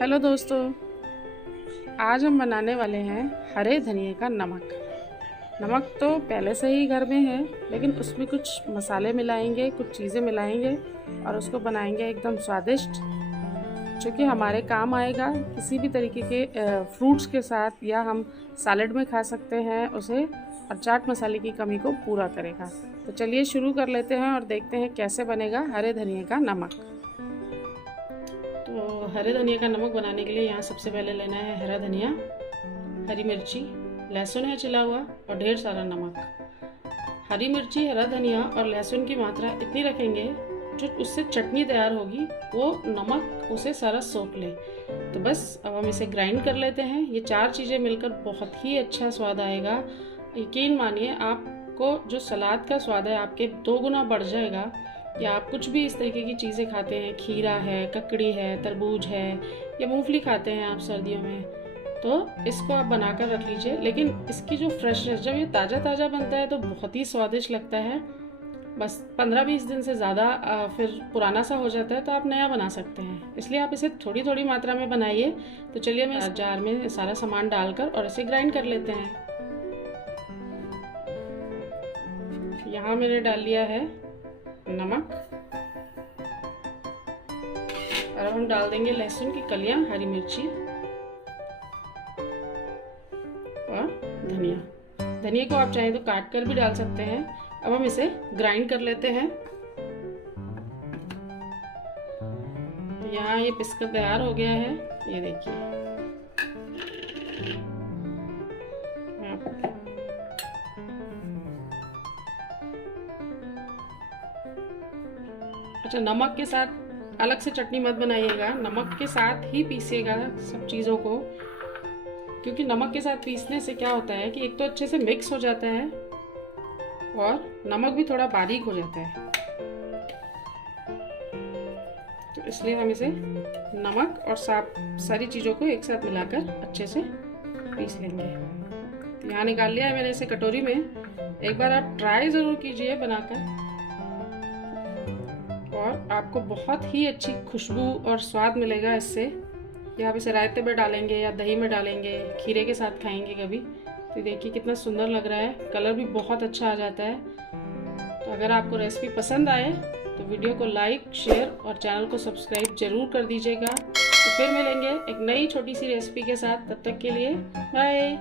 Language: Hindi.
हेलो दोस्तों, आज हम बनाने वाले हैं हरे धनिए का नमक। नमक तो पहले से ही घर में है, लेकिन उसमें कुछ मसाले मिलाएंगे, कुछ चीज़ें मिलाएंगे और उसको बनाएंगे एकदम स्वादिष्ट, जो कि हमारे काम आएगा किसी भी तरीके के फ्रूट्स के साथ, या हम सैलेड में खा सकते हैं उसे, और चाट मसाले की कमी को पूरा करेगा। तो चलिए शुरू कर लेते हैं और देखते हैं कैसे बनेगा हरे धनिए का नमक। तो हरे धनिया का नमक बनाने के लिए यहाँ सबसे पहले लेना है हरा धनिया, हरी मिर्ची, लहसुन है छिला हुआ और ढेर सारा नमक। हरी मिर्ची, हरा धनिया और लहसुन की मात्रा इतनी रखेंगे जो उससे चटनी तैयार होगी वो नमक उसे सारा सोख ले। तो बस अब हम इसे ग्राइंड कर लेते हैं। ये चार चीज़ें मिलकर बहुत ही अच्छा स्वाद आएगा। यकीन मानिए, आपको जो सलाद का स्वाद है आपके 2 गुना बढ़ जाएगा। या आप कुछ भी इस तरीके की चीज़ें खाते हैं, खीरा है, ककड़ी है, तरबूज है, या मूंगफली खाते हैं आप सर्दियों में, तो इसको आप बनाकर रख लीजिए। लेकिन इसकी जो फ्रेशनेस, जब ये ताज़ा ताज़ा बनता है तो बहुत ही स्वादिष्ट लगता है। बस 15-20 दिन से ज़्यादा फिर पुराना सा हो जाता है तो आप नया बना सकते हैं। इसलिए आप इसे थोड़ी थोड़ी मात्रा में बनाइए। तो चलिए मैं जार में सारा सामान डालकर और इसे ग्राइंड कर लेते हैं। यहाँ मैंने डाल लिया है नमक, और हम डाल देंगे लहसुन की कलियां, हरी मिर्ची और धनिया को आप चाहें तो काट कर भी डाल सकते हैं। अब हम इसे ग्राइंड कर लेते हैं। यहाँ ये पिसकर तैयार हो गया है, ये देखिए। अच्छा, नमक के साथ अलग से चटनी मत बनाइएगा, नमक के साथ ही पीसिएगा सब चीज़ों को, क्योंकि नमक के साथ पीसने से क्या होता है कि एक तो अच्छे से मिक्स हो जाता है और नमक भी थोड़ा बारीक हो जाता है। तो इसलिए हम इसे नमक और सारी चीज़ों को एक साथ मिलाकर अच्छे से पीस लेंगे। तो यहाँ निकाल लिया है मैंने इसे कटोरी में। एक बार आप ट्राई ज़रूर कीजिए बनाकर, और आपको बहुत ही अच्छी खुशबू और स्वाद मिलेगा इससे। या आप इसे रायते में डालेंगे या दही में डालेंगे, खीरे के साथ खाएंगे कभी, तो देखिए कितना सुंदर लग रहा है, कलर भी बहुत अच्छा आ जाता है। तो अगर आपको रेसिपी पसंद आए तो वीडियो को लाइक, शेयर और चैनल को सब्सक्राइब जरूर कर दीजिएगा। तो फिर मिलेंगे एक नई छोटी सी रेसिपी के साथ। तब तक के लिए बाय।